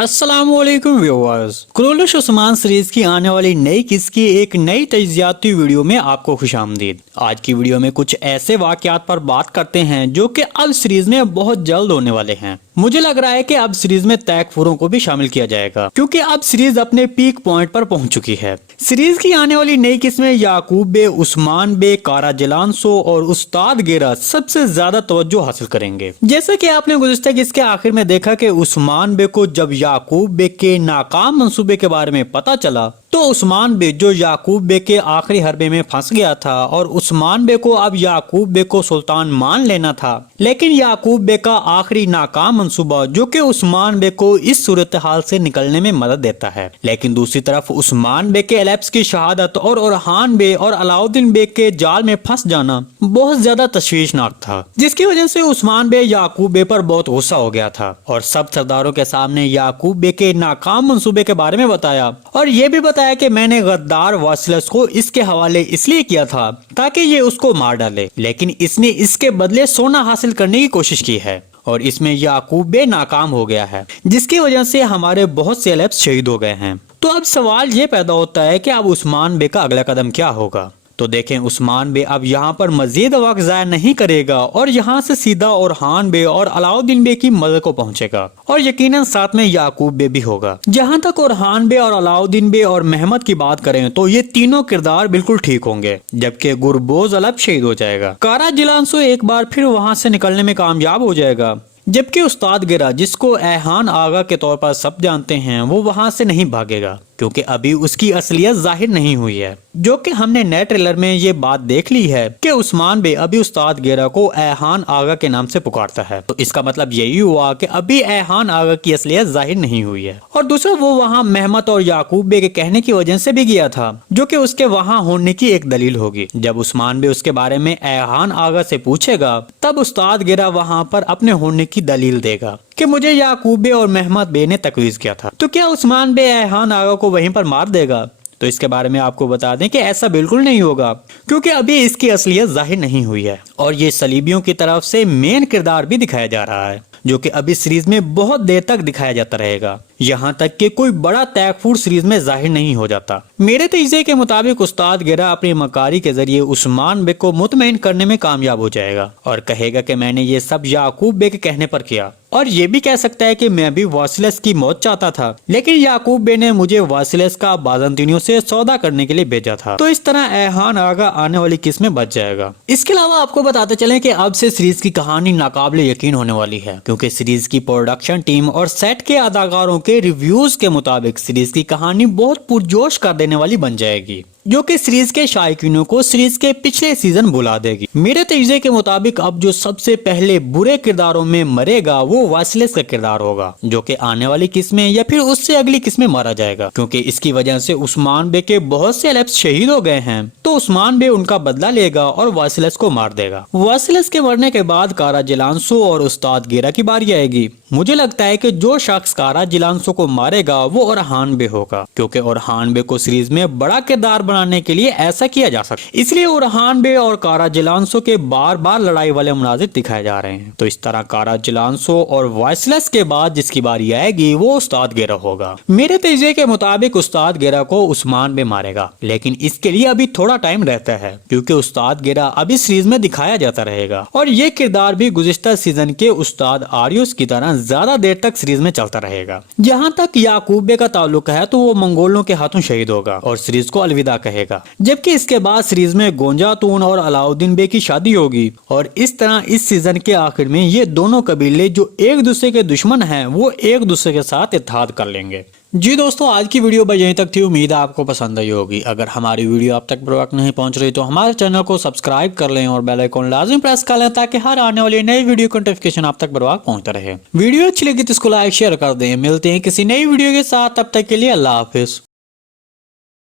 अस्सलाम वालेकुम viewers. क्रोलश Usman series की आने वाली नई किस्त की एक नई तजियाती वीडियो में आपको खुशामदीद। आज की वीडियो में कुछ ऐसे वाकयात पर बात करते हैं जो कि अब सीरीज में बहुत जल्द होने वाले हैं। मुझे लग रहा है कि अब सीरीज में तैकफुरों को भी शामिल किया जाएगा क्योंकि अब सीरीज अपने पीक पॉइंट पर पहुंच चुकी है। सीरीज की आने वाली नई किस्त में याकूब बे, उस्मान बे, कारा जलांसो और उस्ताद गेरा सबसे ज्यादा तवज्जो हासिल करेंगे। जैसे कि आपने गुज़िश्ता किस्त के आखिर में देखा कि उस्मान बे को जब याकूब बे के नाकाम मंसूबे के बारे में पता चला तो उस्मान बे जो याकूब बे के आखिरी हरबे में फंस गया था और उस्मान बे को अब याकूब बे को सुल्तान मान लेना था, लेकिन याकूब बे का आखिरी नाकाम मंसूबा जो कि उस्मान बे को इस सूरत हाल से निकलने में मदद देता है। लेकिन दूसरी तरफ उस्मान बे के एलेप्स की शहादत और ओरहान बे और अलाउद्दीन बे के जाल में फंस जाना बहुत ज्यादा तशवीशनाक था, जिसकी वजह से उस्मान बे याकूब बे पर बहुत गुस्सा हो गया था और सब सरदारों के सामने याकूब बे के नाकाम मंसूबे के बारे में बताया और ये भी बताया कि मैंने गद्दार वासिलस को इसके हवाले इसलिए किया था ताकि ये उसको मार डाले, लेकिन इसने इसके बदले सोना हासिल करने की कोशिश की है और इसमें याकूब बे नाकाम हो गया है, जिसकी वजह से हमारे बहुत से एलेप्स शहीद हो गए हैं। तो अब सवाल ये पैदा होता है कि अब उस्मान बे का अगला कदम क्या होगा। तो देखें, उस्मान बे अब यहाँ पर मजीद वक्त ज़ाया नहीं करेगा और यहाँ से सीधा ओरहान बे और अलाउद्दीन बे की मदद को पहुँचेगा और यकीनन साथ में याकूब बे भी होगा। जहाँ तक ओरहान बे और अलाउद्दीन बे और महमद की बात करें तो ये तीनों किरदार बिल्कुल ठीक होंगे, जबकि गुरबोज अलब शहीद हो जाएगा। कारा जिलांसो एक बार फिर वहाँ से निकलने में कामयाब हो जाएगा, जबकि उस्ताद गेरा जिसको ऐहान आगा के तौर पर सब जानते हैं वो वहाँ से नहीं भागेगा क्योंकि अभी उसकी असलियत जाहिर नहीं हुई है, जो कि हमने नए ट्रेलर में ये बात देख ली है कि उस्मान बे अभी उस्ताद गेरा को ऐहान आगा के नाम से पुकारता है। तो इसका मतलब यही हुआ कि अभी ऐहान आगा की असलियत जाहिर नहीं हुई है। और दूसरा, वो वहाँ महमद और याकूब बे के कहने की वजह से भी गया था, जो कि उसके वहाँ होने की एक दलील होगी। जब उस्मान बे उसके बारे में ऐहान आगा से पूछेगा तब उस्ताद गेरा वहाँ पर अपने होने की दलील देगा कि मुझे याकूब बे और महमद बे ने तकवीज किया था। तो क्या उस्मान बे ऐहान आगा को वहीं पर मार देगा? तो इसके बारे में आपको बता दें कि ऐसा बिल्कुल नहीं होगा क्योंकि अभी इसकी असलियत जाहिर नहीं हुई है और ये सलीबियों की तरफ से मेन किरदार भी दिखाया जा रहा है, जो कि अभी सीरीज में बहुत देर तक दिखाया जाता रहेगा, यहाँ तक कि कोई बड़ा तैकफूर सीरीज में जाहिर नहीं हो जाता। मेरे तजज़िये के मुताबिक उस्ताद गेरा अपनी मकारी के जरिए उस्मान बे को मुतमईन करने में कामयाब हो जाएगा और कहेगा कि मैंने ये सब याकूब बे के कहने पर किया, और ये भी कह सकता है कि मैं भी वासिलस की मौत चाहता था, लेकिन याकूब बे ने मुझे वासिलस का बाज़ंतीनियों से सौदा करने के लिए भेजा था। तो इस तरह ऐहान आगा आने वाली किस्त में बच जाएगा। इसके अलावा आपको बताते चलें कि अब से सीरीज की कहानी नाकाबिले यकीन होने वाली है क्योंकि सीरीज की प्रोडक्शन टीम और सेट के अदाकारों के रिव्यूज के मुताबिक सीरीज की कहानी बहुत पुरजोश कर देने वाली बन जाएगी, जो कि सीरीज के शायकीनों को सीरीज के पिछले सीजन भुला देगी। मेरे तजज़िये के मुताबिक अब जो सबसे पहले बुरे किरदारों में मरेगा वो वासिलस का किरदार होगा, जो कि आने वाली किस्त में या फिर उससे अगली किस्त में मारा जाएगा क्योंकि इसकी वजह से उस्मान बे के बहुत से एलेप्स शहीद हो गए हैं। तो उस्मान बे उनका बदला लेगा और वासिलस को मार देगा। वासिलस के मरने के बाद कारा जिलांसो और उस्ताद गेरा की बारी आएगी। मुझे लगता है कि जो शख्स कारा जिलांसो को मारेगा वो ओरहान बे होगा क्योंकि ओरहान बे को सीरीज में बड़ा किरदार बनाने के लिए ऐसा किया जा सकता है, इसलिए ओरहान बे और कारा जिलांसो के बार बार लड़ाई वाले मुनाजिर दिखाए जा रहे हैं। तो इस तरह कारा जिलांसो और वासिलस के बाद जिसकी बारी आएगी वो उस्ताद गेरा होगा। मेरे तजज़िये के मुताबिक उस्ताद गेरा को उस्मान बे मारेगा, लेकिन इसके लिए अभी थोड़ा टाइम रहता है क्योंकि उस्ताद गेरा अभी सीरीज में दिखाया जाता रहेगा और ये किरदार भी गुज़िश्ता सीजन के उस्ताद आरियस की तरह ज्यादा देर तक सीरीज में चलता रहेगा। जहाँ तक याकूब बे का ताल्लुक है तो वो मंगोलों के हाथों शहीद होगा और सीरीज को अलविदा कहेगा, जबकि इसके बाद सीरीज में गोंजातून और अलाउद्दीन बे की शादी होगी और इस तरह इस सीजन के आखिर में ये दोनों कबीले जो एक दूसरे के दुश्मन हैं वो एक दूसरे के साथ इत्तेहाद कर लेंगे। जी दोस्तों, आज की वीडियो बस यहीं तक थी। उम्मीद है आपको पसंद आई होगी। अगर हमारी वीडियो आप तक बर वक्त नहीं पहुंच रही तो हमारे चैनल को सब्सक्राइब कर लें और बेल आइकन लाजमी प्रेस कर लें ताकि हर आने वाली नई वीडियो का नोटिफिकेशन आप तक बर वक्त पहुंचता रहे। वीडियो अच्छी लगी तो इसको लाइक शेयर कर दें। मिलते हैं किसी नई वीडियो के साथ, तब तक के लिए अल्लाह हाफिज।